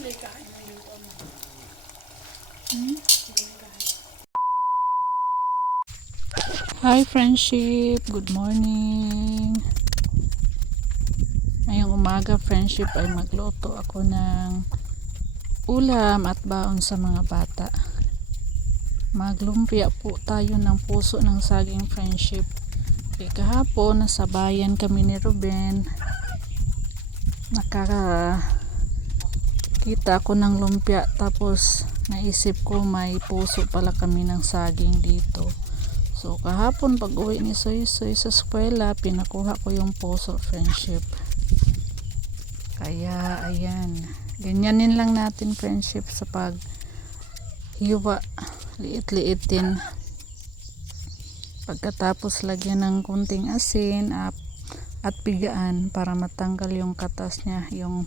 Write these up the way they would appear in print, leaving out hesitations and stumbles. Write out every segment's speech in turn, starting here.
May kain na yung ano. Hi friendship, good morning. Ngayong umaga friendship ay magluto ako ng ulam at baon sa mga bata. Maglumpia po tayo ng puso ng saging friendship. Kahapon nasa bayan kami ni Ruben. Nakakita ako ng lumpia, tapos naisip ko may puso pala kami ng saging dito. So kahapon pag uwi ni Soy Soy sa eskwela, pinakuha ko yung puso friendship. Kaya ayan, ganyanin lang natin friendship sa pag hiwa, liit-liitin. Pagkatapos lagyan ng kunting asin at pigaan para matanggal yung katas niya, yung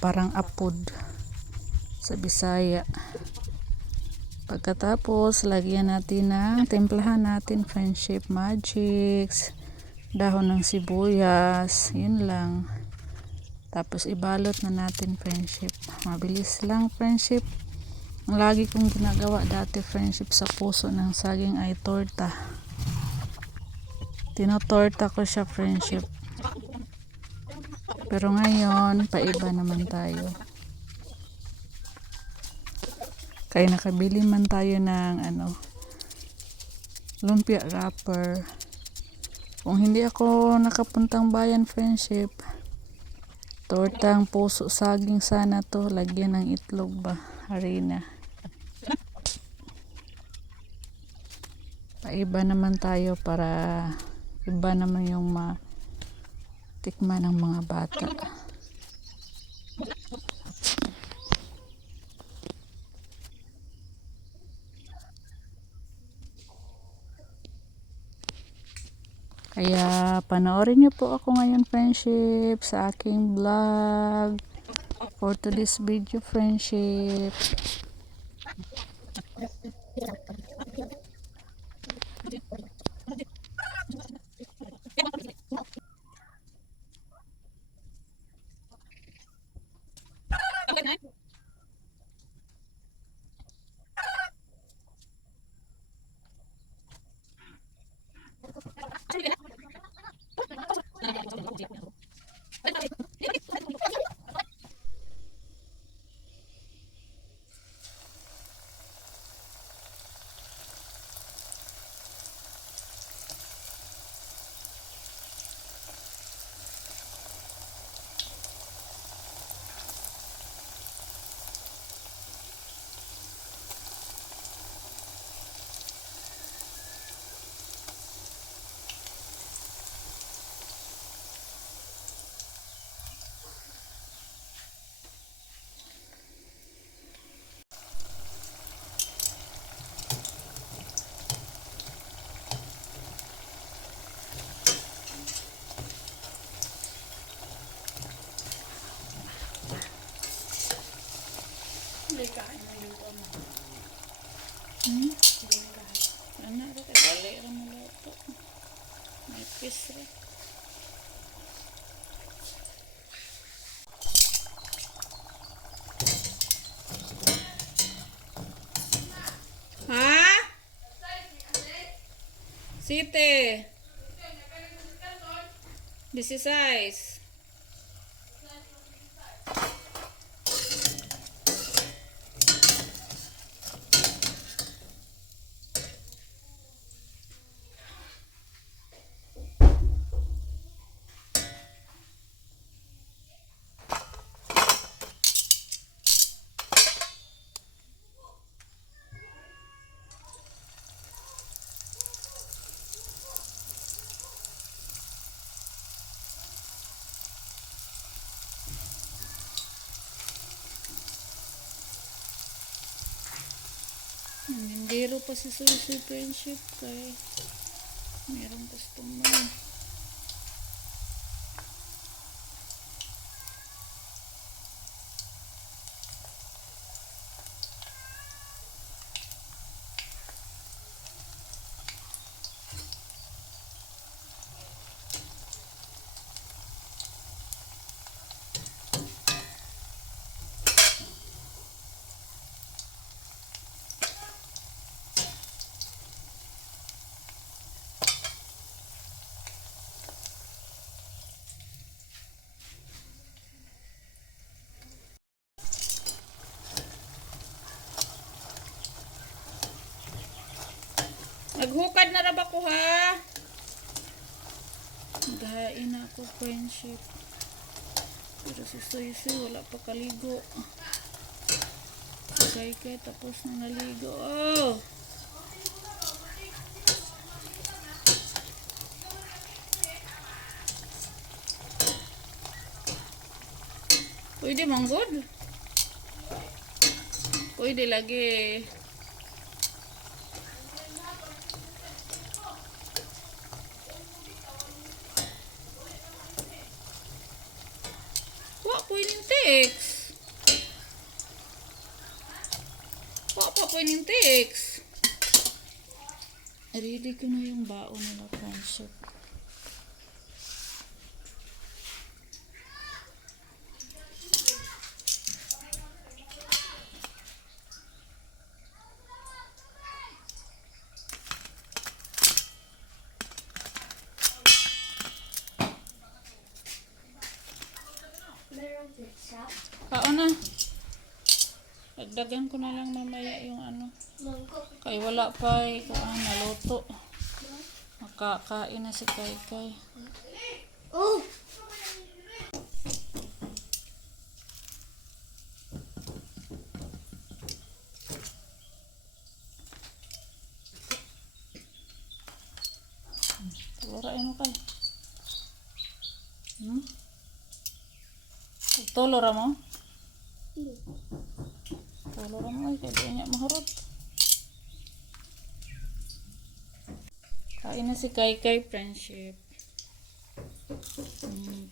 parang apod sa Bisaya. Pagkatapos lagyan natin ng templahan natin friendship, magics, dahon ng sibuyas, yun lang. Tapos ibalot na natin friendship. Mabilis lang friendship. Ang lagi kong ginagawa dati friendship sa puso ng saging ay torta. Tinotorta ko siya friendship. Pero ngayon paiba naman tayo. Kaya nakabili man tayo ng lumpia wrapper. Kung hindi ako nakapuntang bayan friendship, tortang puso saging sana to, lagyan ng itlog ba, harina. Paiba naman tayo para iba naman yung matikman ng mga bata. Kaya panoorin niyo po ako ngayon friendship sa aking vlog for today's video friendship. May kain na yung ano. Ano ito kay balik ang luto. May fish rin. Ha? Site. 16. Biro pa si Susi friendship kay merong customer. Naghukad na ra ba ko ha? Naghain na ako friendship. Pero si Soy wala pa kaligo. Si Kai tapos na naligo. Oh! Pwede manggod. Pwede lagi. Wa pwedeng text. Wa pa pwedeng text. Ready ko na yung baon nila friendship. Kaon na. Dagdagan ko na lang mamaya yung ano. Kay wala pa naluto. Makakain na si Kai. Oh! Tulora mo Kai. Tulora mo? Tulora mo ay kaya niya mahurot. Kain na si Kai friendship.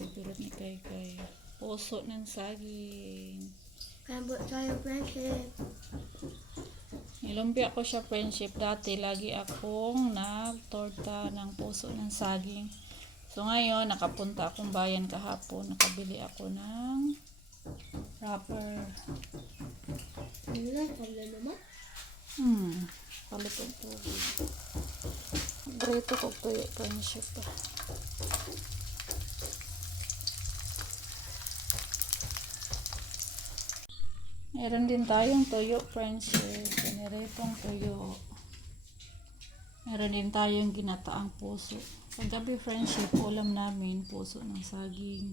Pagdurot ni Kai. Puso ng saging. Kabot tayo, friendship. Nilumpia ko siya friendship. Dati lagi akong nagtorta ng puso ng saging. So ngayon, nakapunta akong bayan kahapon. Nakabili ako ng wrapper. Wala, kabla naman. Palit ang tubig. Brito ko tuyo friendship. Meron din tayong tuyo friendship. Generetong tuyo. Meron din tayong ginataang puso. Paggabi friendship, ulam namin puso ng saging.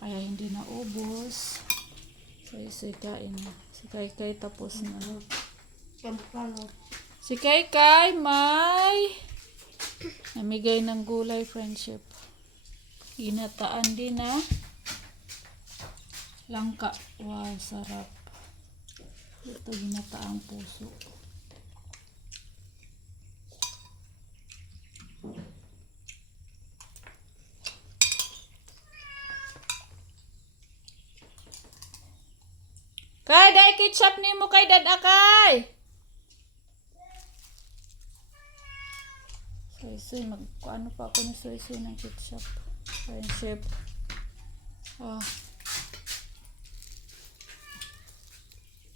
Kaya hindi na ubos. So, isikain na. Si Kai tapos na. Si Kai may namigay ng gulay friendship. Ginataan din na langka. Wow, sarap. Ito ginataang puso. Kai, dai ketchup ni mo kay dadakay. Soy, magkuano pa ako ni Soy ng ketchup. Friendship.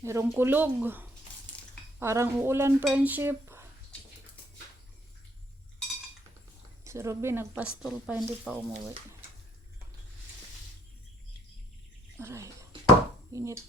Merong kulog. Parang uulan friendship. Si Robin nagpastol pa, hindi pa umuwi. Aray. Init.